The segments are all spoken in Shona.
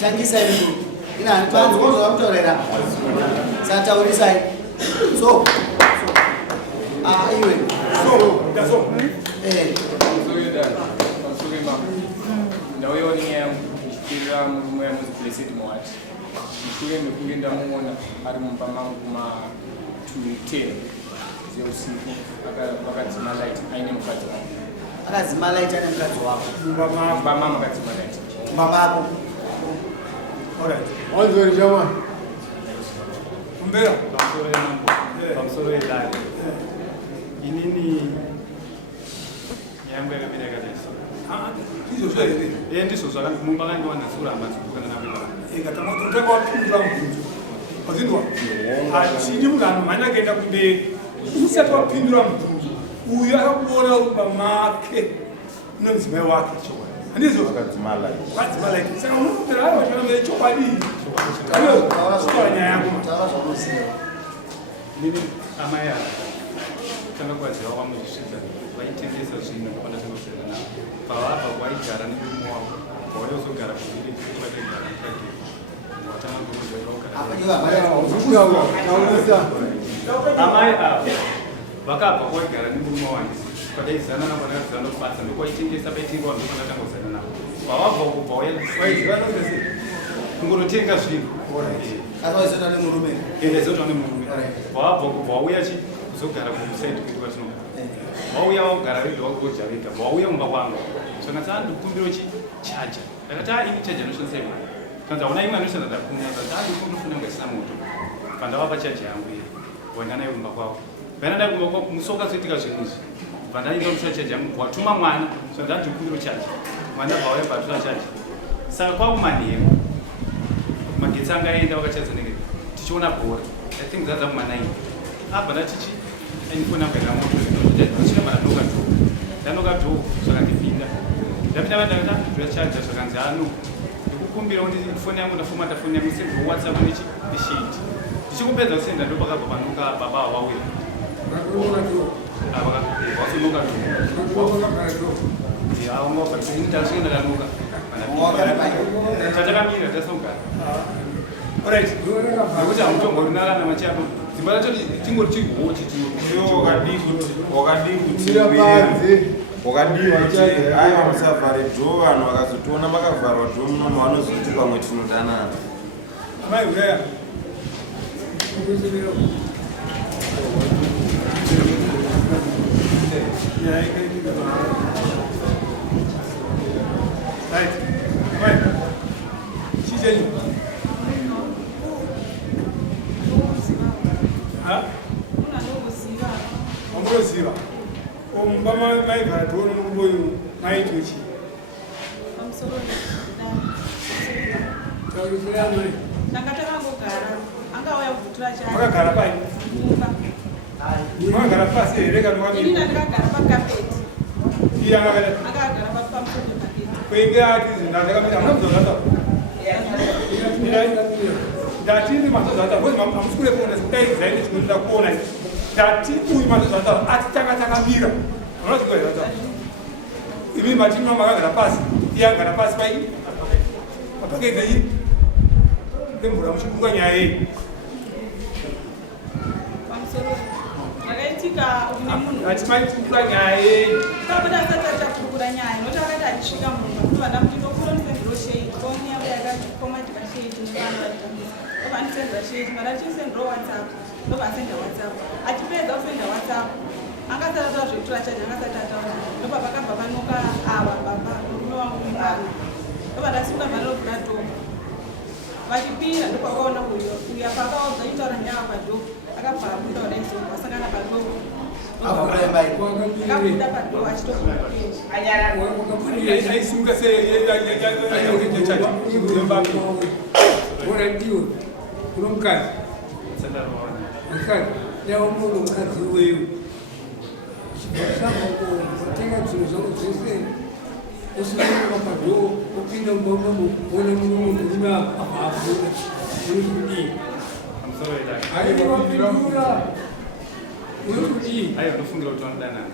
Tangisa hivi. Ina kwanza kwanza mtorera. Sasa ulisai. So. Iwe. So. Now you're in Instagram, where was placed in what? You couldn't the moon, Adamama to tail. You see, I got my light, I am cut. That's my light and cut off. Mama got my light. Mama. All right. All the German. I'm sorry, that. This was a Mumbalan one as well. I see you and Mana get up today. Who set up Pindram? We are more of a market. No, it's my work. And this was my life. What's my life? So, I was going to make Amaya. Kama kwa zio wa mshika kwa intendeza zino kwa nasema sana kwa hapa kwa igara ni mwa kwa hiyo so gara kile kwa ile gara kake watana kuzoeroka hapa jua baya Amaya baka hapa kwa igara ni mwa wangu kwa dai sana na bwana sana pasa kwa intendeza beti kwa ndo kana tango sana kwa hapo kwa ile kwa igara ndio ngoro tenga zino hata zote ni murume ile zote ni murume kwa hapo kwa uyachi zogara kumusaidu kitwa sino wauya wogara rido wakuchavika wauya mumba wangu saka tsandu kumbiro chi charger akata ini charger no shonsema kanza una imwe anoshana da kunya tsandu kumbiro funa ngasa moto panda wapa charger yangu iyi wangana yumba kwao bena da kumba musoka setika zvinizvi panda ndo charger yangu kwatuma mwana tsandu kumbiro charger mwana bauya batwa charger saka kwa kumani magetsanga enda wakachaza nenge tichiona bhora I think that's up manai apa na chichi ndifuna ngena moto ndinochina mara ndanoka dho zvakandipinda ndapinda vandakata ndirachaja zvakanzi ano ndikukumbira kuti foni yangu ndafumata foni yangu sendiro WhatsApp neshade ndichikupedza kusenda ndopakabva panoka baba wauya wasonoka ndasvikendakanoka tatakamira tasogara alright nekuti hamutombonarana machiapo dzimba racho tingoti chigochi wakadii kuti aiva musavhare dho vanhu vakazotiona makavharwa dho munono vanozoti pamwe tinodanana amai uya right right chizenyu Ziva. Mama mai vadho nomuboyo mai tochi. I'm sorry. Taurira mai. Nakataka kugara. Angauya kuvutura chai. Wakagara pai. Wakagara pasi here kana wamiri. Ini ndakagara pakapeti. Iya ngakada. Akagara pamusoro paketi. Kwenge ati ndakamira hamuzozata. Ndatini mazozata. Ngozi mamusikule kuona kudai zaidi chinoda kuona. Dati uyu mazozata atitanga-takamira. Unozikwezata. Imi matimwa makagara pasi. Iyagara pasi pai. Apakeza iyi. Ndemvura muchikunga nyaya iyi. Pamusoro. Makaitika une munhu. Atimaitikurukura nyaya iyi. Kabada asati achakurukura nyaya. Noti akati achisvika munhu. Vana kuti ndokura ndisendero shei. Foni yangu yakakoma tikashei tinevana vatambisa. Ndobva ndisendera shei. Mara achisendero WhatsApp. Ndobva asenda WhatsApp. Achipedza kusenda WhatsApp. Angasati ataura zvekutora chaji angasati ataura. Ndobva pakabva panoka ava baba murume wangu mungana. Ndobva ndasimuka mhare rovhura dhomo. Vachipinda ndokwakaona uyo pakaudza itaura nyaya padhomo. Akabva apinda kudaiso wasangana padhomo. Akapinda padhomo achitokura peji. Aisimuka seyachaji. Oradiyo kunomukadzi mukadzi yaombono mukadzi weyu chibvasamautenga zvinhu zvangu zvese usinoa padhoo upinda mumamamo one murume apaapona unozikudii aiwapindura unoti Ayo ndofungira kuti vanodanana.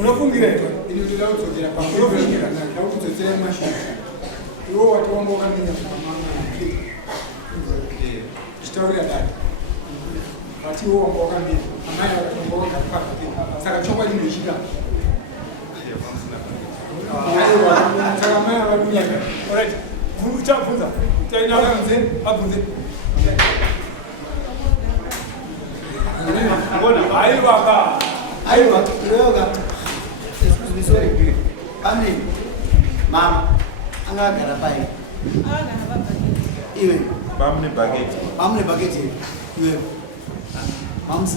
unofungira ini ndoda kudzokera pakunofungira nda kudzodzera mashaka iwo watomboka nenyamamama chitaurira dada ati iwo wamboka mbiri amai vakatomboka saka chokwa chinochita saka mai avadunyaka orit uchabvunza tainakanze abvunze aiwaka aiwa iweyoka excuse me sorry pamini mama angagara pai Akagara pabhaketi. iwe Bamne bucket. pamune bhaketi iwe mamsi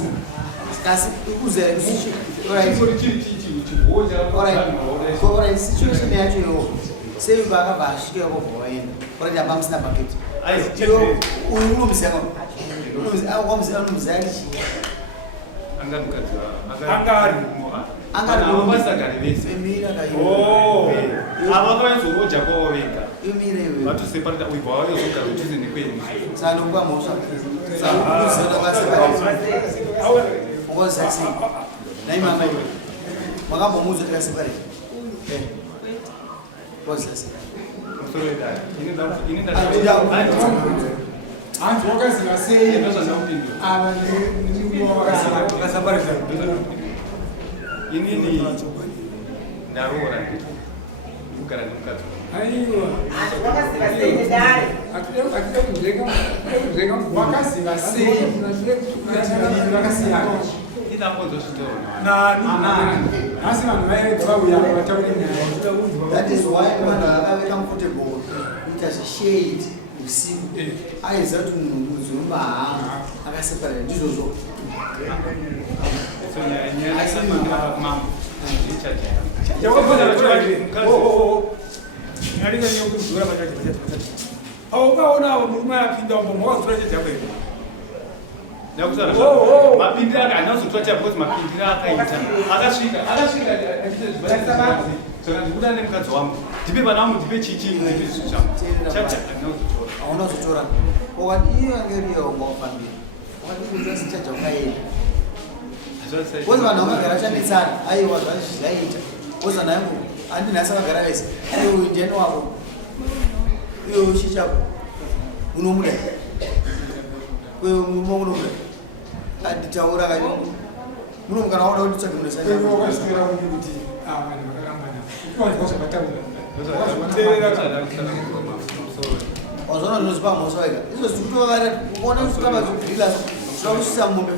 kasi ukuzera kusichi alright alright situation yacho yo sei bakabva asvika kwobvawaenda alright hapamsina bhaketi Ayo, uyu unomuziyaka unomuziyaka ndichi angari vese emira ava kavaizoroja kwavo vega emira iwe vatoseparata uibva vavezogara uchizi nekwenyu sanokuva mhosva ungozisaksei naimama iwe makambomudza takaseparate kozisasei hanzi wakaziva sei ava vakasaparisa inini ndaroora kugara nemukadzi aiwa wakaziva sei vakasiyana inambozosvitaona nani asi vanhu vairega vauya vataure nyaya that is why vanhu vakave comfortable kuita zveshade usiku aiziva kuti munhu mudzi unomahanga akaseparata ndizvozvo mambo aukaona murume apinda umbo mwakazura chedzakweko mapindiro ake handinazotora chakozi mapindiro akaita akasvika saka ndikuda nemukadzi wangu ndipe vana vangu ndipe chichi ndipe zvinhu zvangu chacha handinazotora hauna kuzotora wakati iyo angeriyo ungaufambira wakati kuita sichaja ukaenda kozi vanhu vakagara chamitsana aiwa zvazvaita kozi vanhu yangu andinhasi vakagara vese aiwe ndiani wako iwe uchichako unomuda unomuda anditaura kati munomukana wauda kuti tsvage wakaswera kuti vanhu vakarambana ukiwanzwa zvavataura wazoteerera wazvaona zvinozipa mhosva vega izvozvi kutovara kuona kutamba zvokudhila zvakusisa mombe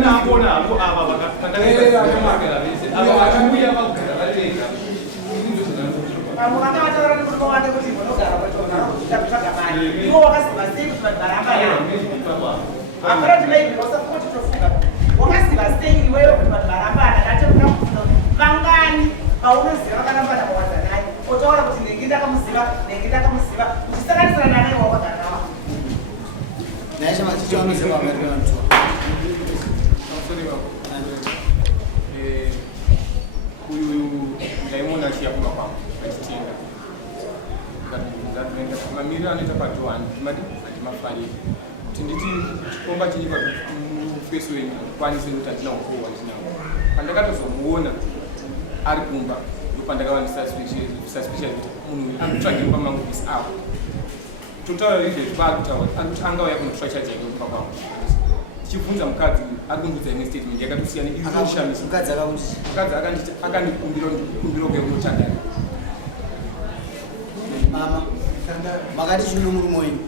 nabonapo ava vakapandaaagara vese ava vachiuya vagara vatenga wakaziva sei iweyo kuti vanhu varambana datekuda kufunga vangani paunoziva vakarambana pawadza naye otaura kuti nenge ndakamuziva uchisanganisira nanai wakagara nawa naisha machicho anoziva vamarivantua uyu ndaimona achiyakuva kwangu achitenga mamiriro anoita padhohani andimafariri kuti nditi chikomba chinyika mufeso wenyu kwanise kuti hatina kukohwa tinavo pandakatozomuona ari kumba ndopandakava ndisuspicious kuti munhu anotsvage mumba mangu isi avo totaura izvezvi paakutaura arikuti angauya kunotracha jake kumba kwangu tichibvunza mukadzi ari kundudza ine statement yakatosiyana irishamisa mukadzi mukadzi akandikumbira kwekunotandari mama makati chino murume wenyu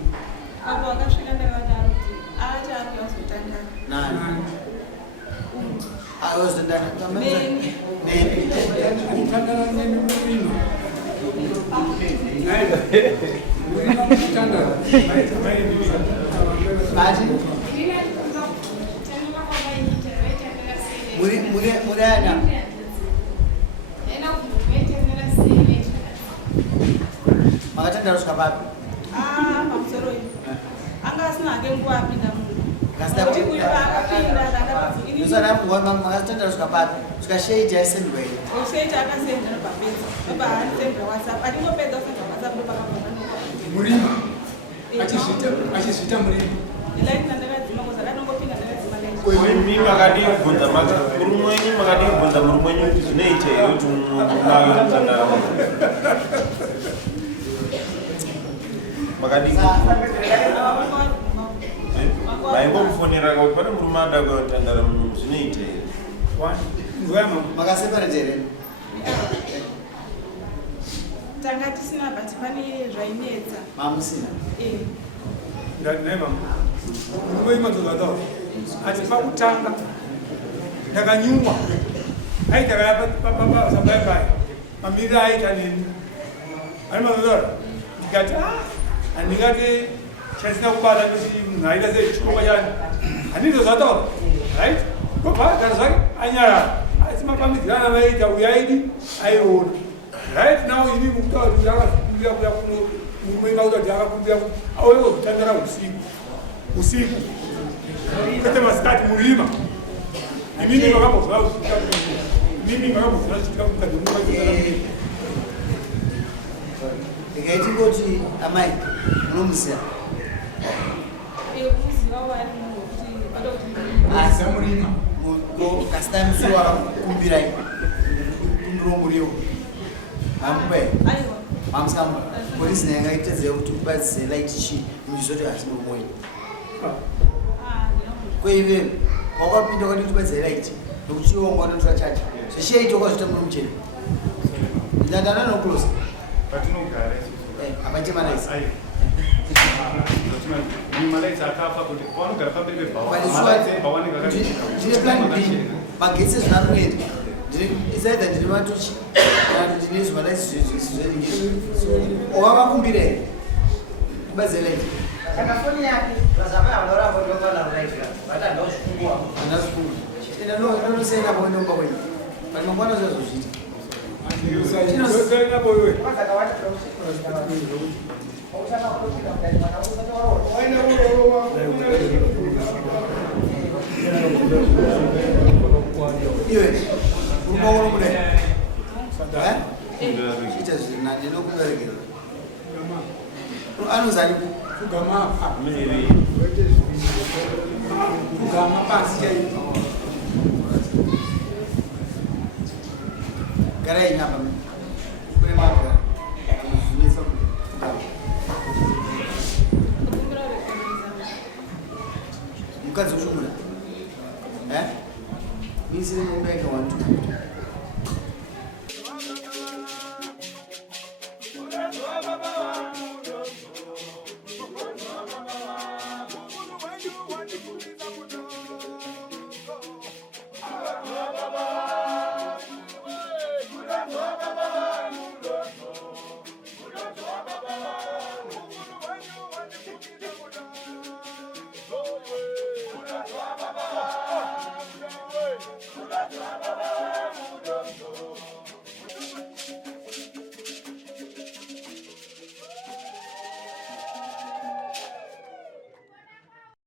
Apo wakasvika ndakadaro kuti aati ari kuzotandara. nani aiwazotandara Neni. Tandara nene mumino. Tandara. ati muri ana makatandara kusvika papi Pamusoro iyi. Anga asina hake nguva apinda munhu. kuti uyu akapinda ndakati Nusana makasitanda zvikapata zvikasheita yaisendwa here. osheita akasenda nopapedza nobva hanisendera whatsapp atingopedza kusendera whatsapp ndopakabva murima achizvita murima ilaiti nandakadzima koza kanongopinda ndakadzima Mimi makadibvunza murumwenyu makadibvunza murumwenyu kuti zvinoita here kuti munayo mutandara vaingomufonera kuti pane murume ada kutandara munhu zvinoita here Makaseparate here. tanga tisina but pane zvainetsa Mamusina. murumeimadzozataura ati pakutanga ndakanyuwa aita kayapasabaibai mamiriro aita neni ani mazozora ndikati handingati chaisina kubata kuti munhu aita sei chirongwa chani handizozataura right kobva gara zvake anyarara asi mapambidzirana vaita uyaidi aiona right now ini mukutaura kuti akakumbira kuya kuno murume imauta kuti akakumbira kuti auye kuzotandara usiku kwete masikati murima imimi makambozvaa kuchitika mimi makambozvaa kuchitika mukadzi munoaaa Ndikaitingoti amai munomuziva. kuziva wari kuti vada kuti Asi murima. Kasitani wakakumbirai. Kumbiro muriwo. Mamupai. aiwa Mamusamba. Polisi nayo ngaitedze kuti ubatsise light chi ndizoti asino moyo. Kweive wakapinda kwadi kuti ubatsise light. Nokuti chiwongo anotora chacha. Zveshe itoka zvita muri mucheni. Ndandana no close. Patinogara Abaite malaisi. malaisi akafa kuti pavanogara pamberi Ndine plan B. Magetsi zvina kuenda. Isaida ndine matochi. Kana ndine zvimalaisi zveringizvi. Wakakumbira here. Ubatsise light. Takafoni yake vazama vanoramba ndongana kudaitira vatandosungwa Anazvikuru. Ndinonosenda pawenomba wenyu. Pani mangwana zvazozvita. vakakawata aushaka kutopinda mudani mwana Iwe, urubawo kudai. Ita zvina ndinokuberekera. Anozani kugama pasi chaipo garai nyapa.